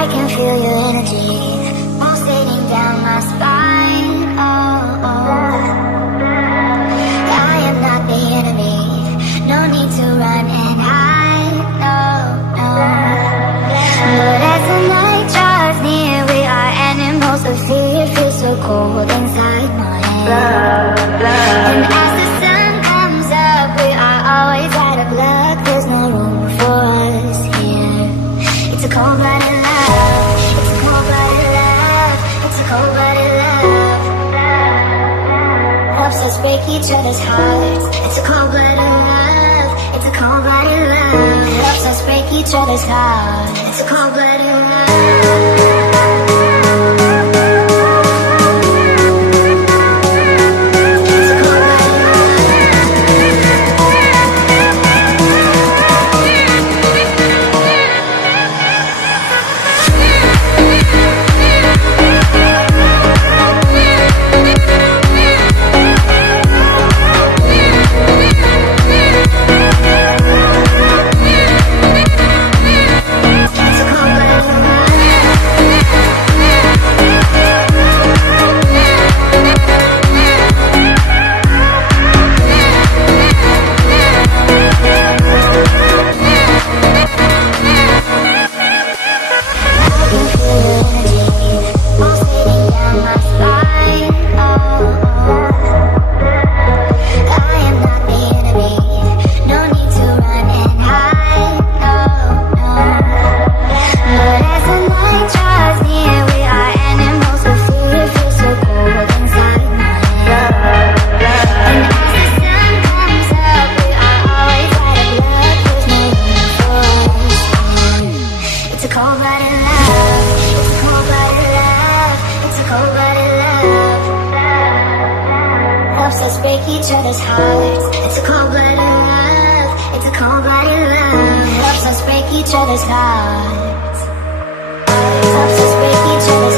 I can feel your energy pulsating down my spine. Oh, oh. I am not the enemy, no need to run and hide. No, no. But as the night draws near, we are animals of fear. Feels so cold inside my head. And as the sun comes up, we are always out of luck. There's no room for us here. It's a cold-blooded love. It's a cold-blooded love. It's a cold-blooded love. Helps us break each other's hearts. It's a cold-blooded love. It's a cold-blooded love. Helps us break each other's hearts. It's a cold-blooded love. Break each other's hearts. It's a cold-blooded love. It's a cold-blooded love. Helps us break each other's hearts. Helps us break each other's